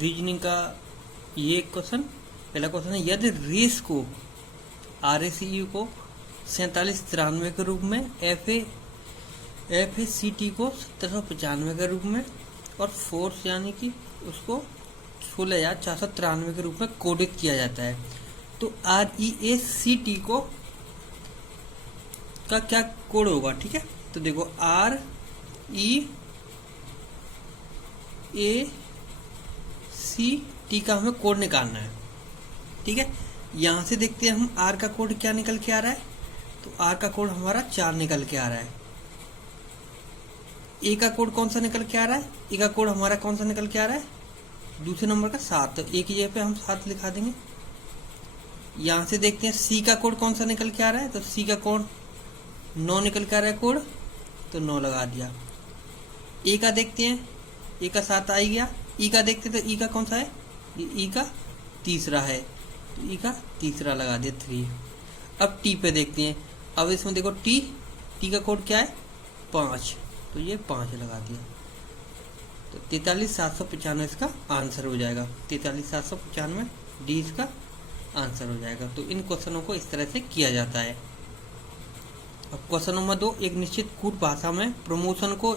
Reasoning का ये question, पहला क्वेश्चन है, यदि रेस को RACE को 4793 के रूप में, FACT को 1795 के रूप में और फोर्स यानी कि उसको 16493 के रूप में कोडित किया जाता है, तो REACT को का क्या कोड होगा। ठीक है, तो देखो REACT का हमें कोड निकालना है। ठीक है, यहां से देखते हैं हम R का कोड क्या निकल के आ रहा है, तो R का कोड हमारा 4 निकल के आ रहा है। A का कोड कौन सा निकल के आ रहा है, A का कोड हमारा कौन सा निकल के आ रहा है, दूसरे नंबर का 7, तो A की जगह पे हम 7 लिखा देंगे। यहां से देखते हैं C का कोड कौन सा निकल के आ रहा है, तो C का कोड 9 निकल के आ रहा है कोड, तो 9 लगा दिया। A का देखते हैं, A का 7 आ गया। E का देखते हैं, तो E का कौन सा है, E का तीसरा है, तो E का तीसरा लगा दिया 3। अब T पे देखते हैं, अब इसमें देखो T का कोड क्या है 5, तो ये 5 लगा दिया, तो 43795 इसका आंसर हो जाएगा। 43795 डी इसका आंसर हो जाएगा। तो इन क्वेश्चनों को इस तरह से किया जाता है। अब क्वेश्चन नंबर 2, एक निश्चित कूट भाषा में प्रमोशन को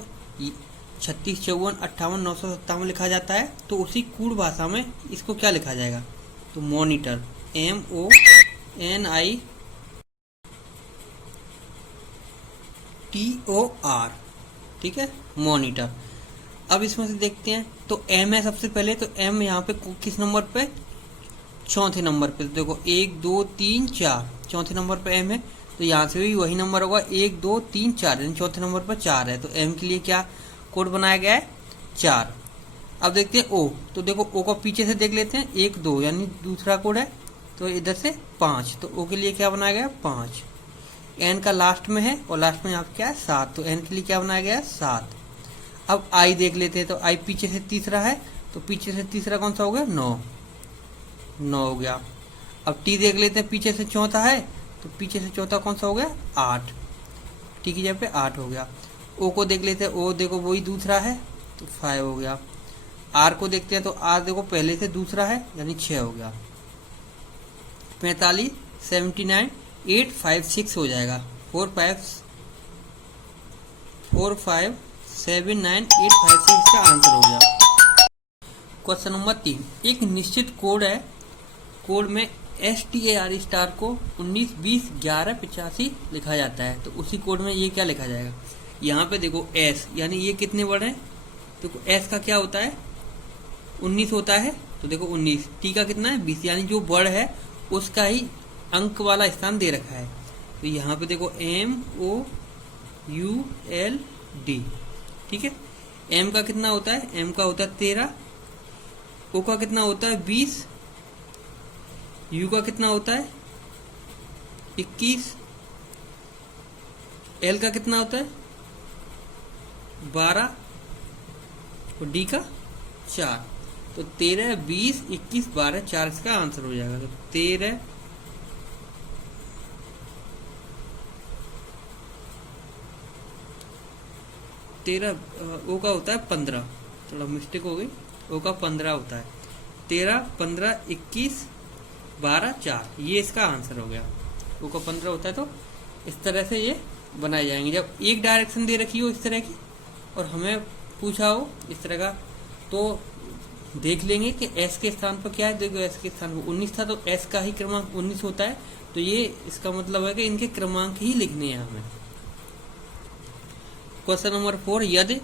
36, 54, 58, 957 लिखा जाता है, तो उसी कूट भाषा में इसको क्या लिखा जाएगा, तो मॉनिटर, MONITOR। ठीक है, मॉनिटर। अब इसमें से देखते हैं, तो M है सबसे पहले, तो M यहाँ पे किस नंबर पे, चौथे नंबर पे। तो देखो 1 2 3 4, चौथे नंबर पे M है, तो यहाँ से भी वही नंबर होगा 1 2 3 4, यानी चौथे नंबर पर 4 है, तो M के लिए क्या कोड बनाया गया है 4। अब देखते हैं O, तो देखो O को पीछे से देख लेते हैं, 1 2 यानी दूसरा कोड है, तो इधर से 5, तो O के लिए क्या बनाया गया 5। N का लास्ट में है और लास्ट में यहाँ पे क्या है 7, तो N के लिए क्या बनाया गया है 7। अब I देख लेते हैं, तो I पीछे से तीसरा है, तो पीछे से तीसरा कौन सा हो गया 9 हो गया। अब T देख लेते हैं, पीछे से चौथा है, तो पीछे से चौथा कौन सा हो गया 8, T की जगह पे 8 हो गया। O को देख लेते हैं, O देखो वही दूसरा है, तो 5 हो गया। R को देखते हैं, तो R देखो पहले से दूसरा है, यानी 6 हो गया। 45 79 856 हो जाएगा, 4 5 7 9 856 इसका आंसर हो गया। क्वेश्चन नंबर 3, एक निश्चित कोड है, कोड में STAR को 19 20 11 85 लिखा जाता है, तो उसी कोड में ये क्या लिखा जाएगा। यहाँ पे देखो S यानी ये कितने वर्ड हैं, देखो S का क्या होता है 19 होता है, तो देखो 19, T का कितना है 20, यानी जो वर्ड है उसका ही अंक वाला स्थान दे रखा है। तो यहाँ पे देखो MOULD। ठीक है, M का कितना होता है, M का होता है 13, O का कितना होता है 20, U का कितना होता है 21, L का कितना होता है 12 और D का 4, तो 13 20 21 12 4 इसका आंसर हो जाएगा। तो 13 O का होता है 15, थोड़ा मिस्टेक हो गई, O का 15 होता है, 13 15 21 12 4, ये इसका आंसर हो गया। O का 15 होता है, तो इस तरह से ये बनाए जाएंगे। जब एक डायरेक्शन दे रखी हो इस तरह की और हमें पूछा हो इस तरह का, तो देख लेंगे कि S के स्थान पर क्या है। देखो S के स्थान पर 19 था, तो S का ही क्रमांक 19 होता है, तो ये इसका मतलब है कि इनके क्रमांक ही लिखने हैं हमें। क्वेश्चन नंबर 4, यदि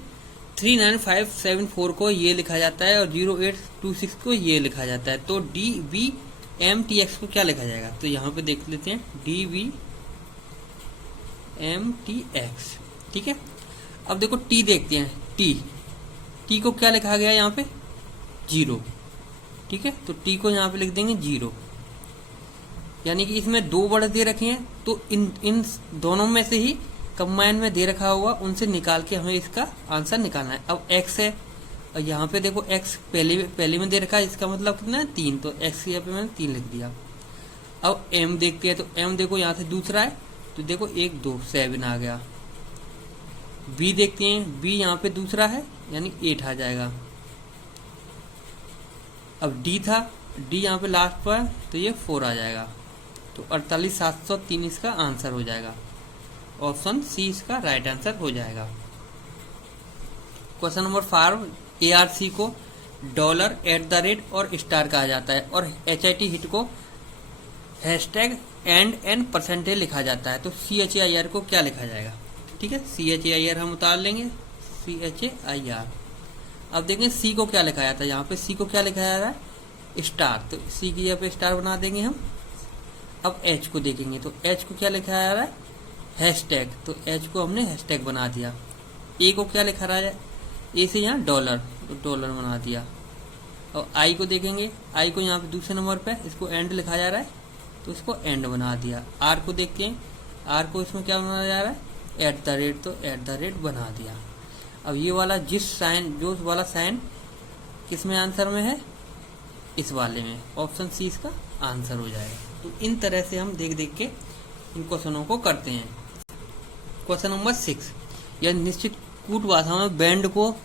39574 को ये लिखा जाता है और 0826 को ये लिखा जाता है, तो DBMTX को क्या लिखा जाएगा। तो यहाँ पे देख लेते हैं DBMTX। ठीक है, अब देखो T देखते हैं, T को क्या लिखा गया है यहाँ पे 0। ठीक है, तो T को यहाँ पे लिख देंगे 0, यानी कि इसमें 2 वर्ड दे रखे हैं, तो इन दोनों में से ही कंबाइन में दे रखा हुआ उनसे निकाल के हमें इसका आंसर निकालना है। अब X है और यहाँ पे देखो X पहले में दे रखा है, इसका मतलब कितना है 3, तो X की जगह पे मैंने 3 लिख दिया। अब M देखते हैं, तो M देखो यहाँ से दूसरा है, तो देखो 1 2 7 आ गया। B देखते हैं, B यहाँ पे दूसरा है, यानी 8 आ जाएगा। अब डी था, डी यहाँ पे लास्ट पर तो ये 4 आ जाएगा, तो 48,703 इसका आंसर हो जाएगा। ऑप्शन सी इसका राइट आंसर हो जाएगा। क्वेश्चन नंबर 5, ARC को $@ और स्टार कहा जाता है और HIT हिट को हैशटैग एंड परसेंटेज लिखा जाता है, तो CHAIR को क्या लिखा जाएगा? ठीक है, CHAIR हम उतार लेंगे, CHAIR। अब देखें सी को क्या लिखा जाता है, यहाँ पे सी को क्या लिखा जा रहा है? स्टार, तो सी की जगह पे स्टार बना देंगे हम। अब एच को देखेंगे तो एच को क्या लिखा जा रहा है? हैशटैग, तो एच को हमने हैशटैग बना दिया। ए को क्या लिखा रहा है? ए से यहाँ डॉलर, तो डॉलर बना दिया। और आई को देखेंगे, आई को यहाँ पे दूसरे नंबर पे इसको एंड लिखा जा रहा है, तो इसको एंड बना दिया। आर को देखते हैं, आर को इसमें क्या बनाया जा रहा है? @ तो @ बना दिया। अब ये वाला जो वाला साइन किस में आंसर में है? इस वाले में, ऑप्शन सी इसका आंसर हो जाएगा। तो इन तरह से हम देख देख के इन क्वेश्चनों को करते हैं। क्वेश्चन नंबर 6, यह निश्चित कूट भाषा में बैंड को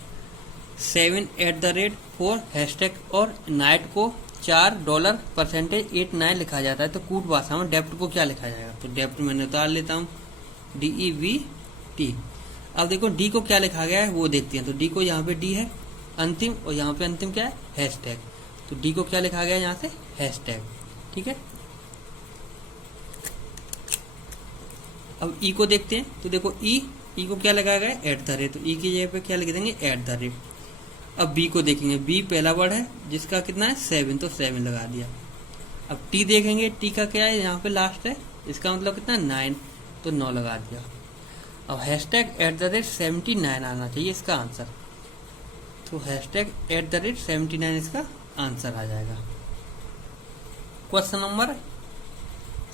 7 for हैशटैग और नाइट को $4 लिखा जाता है, तो कूट भाषा में डेप्ट को क्या लिखा जाएगा? तो डेप्ट मैंने उतार लेता हूँ, DEVT। अब देखो डी को क्या लिखा गया है वो देखते हैं। तो डी को यहाँ पे डी है अंतिम, और यहाँ पे अंतिम क्या है? हैशटैग। तो डी को क्या लिखा गया है यहाँ से? हैशटैग। ठीक है, अब ई को देखते हैं। तो देखो ई को क्या लगा गया है? @ तो ई की जगह पे क्या लिख देंगे? @ अब बी को देखेंगे, बी पहला वर्ड है जिसका कितना है? 7, तो 7 लगा दिया। अब टी देखेंगे, टी का क्या है? यहाँ पे लास्ट है, इसका मतलब कितना? 9, तो 9 लगा दिया। अब हैशटैग @79 आना चाहिए इसका आंसर, तो हैशटैग @79 इसका आंसर आ जाएगा। क्वेश्चन नंबर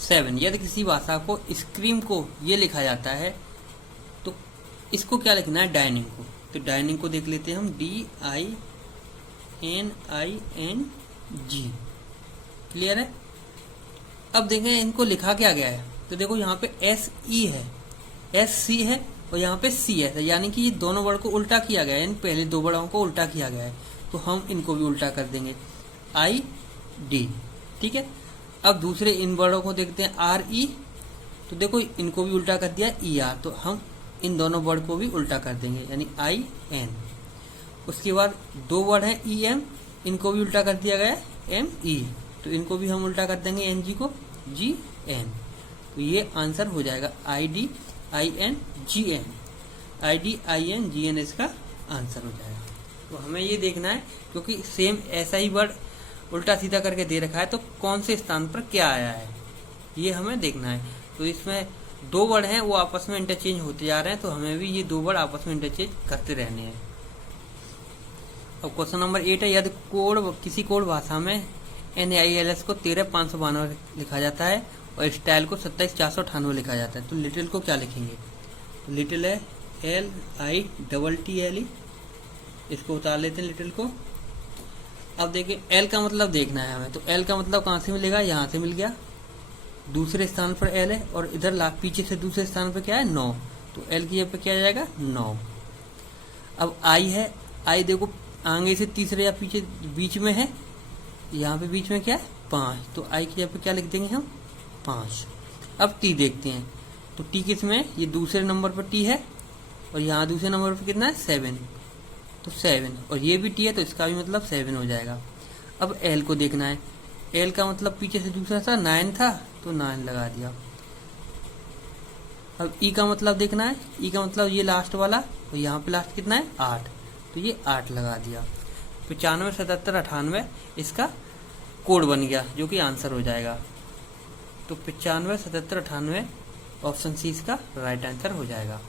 7, यदि किसी भाषा को स्क्रीम को ये लिखा जाता है तो इसको क्या लिखना है? डाइनिंग को। तो डाइनिंग को देख लेते हैं हम, DINING। क्लियर है? अब देखें इनको लिखा क्या गया है। तो देखो यहाँ पे SE है, SC है, और यहाँ पे CS है, यानी कि ये दोनों वर्ड को उल्टा किया गया है, इन पहले दो वर्डों को उल्टा किया गया है, तो हम इनको भी उल्टा कर देंगे, ID। ठीक है, अब दूसरे इन वर्डों को देखते हैं, RE। तो देखो इनको भी उल्टा कर दिया ER, तो हम इन दोनों वर्ड को भी उल्टा कर देंगे, यानी IN। उसके बाद दो वर्ड हैं EM, इनको भी उल्टा कर दिया गया है ME, तो इनको भी हम उल्टा कर देंगे NG को GN। तो ये आंसर हो जाएगा IDINGN। IDINGN इसका आंसर हो जाएगा। तो हमें ये देखना है, क्योंकि सेम ऐसा ही वर्ड उल्टा सीधा करके दे रखा है, तो कौन से स्थान पर क्या आया है ये हमें देखना है। तो इसमें दो वर्ड हैं वो आपस में इंटरचेंज होते जा रहे हैं, तो हमें भी ये दो वर्ड आपस में इंटरचेंज करते रहने हैं। अब क्वेश्चन नंबर 8 है, यदि किसी कोड भाषा में NAILS को 13,592 लिखा जाता है और स्टाइल को 27,498 लिखा जाता है, तो लिटिल को क्या लिखेंगे? तो लिटिल है LITTLE, इसको उतार लेते हैं लिटिल को। अब देखिए एल का मतलब देखना है हमें, तो एल का मतलब कहाँ से मिलेगा? यहाँ से मिल गया, दूसरे स्थान पर एल है, और इधर पीछे से दूसरे स्थान पर क्या है? 9, तो एल की जगह पे क्या आ जाएगा? 9। अब आई है, आई देखो आगे से तीसरे या पीछे बीच में है, यहाँ पे बीच में क्या है? 5, तो आई की जगह पे क्या लिख देंगे हम? 5। अब टी देखते हैं, तो टी किस में? ये दूसरे नंबर पर टी है, और यहाँ दूसरे नंबर पर कितना है? 7, तो 7, और ये भी टी है, तो इसका भी मतलब 7 हो जाएगा। अब एल को देखना है, एल का मतलब पीछे से दूसरा था 9 था, तो 9 लगा दिया। अब ई का मतलब देखना है, ई का मतलब ये लास्ट वाला, और यहाँ पे लास्ट कितना है? 8, तो ये 8 लगा दिया। 95, 77, 98 इसका कोड बन गया, जो कि आंसर हो जाएगा। तो 95, 77, 98 ऑप्शन सी इसका राइट आंसर हो जाएगा।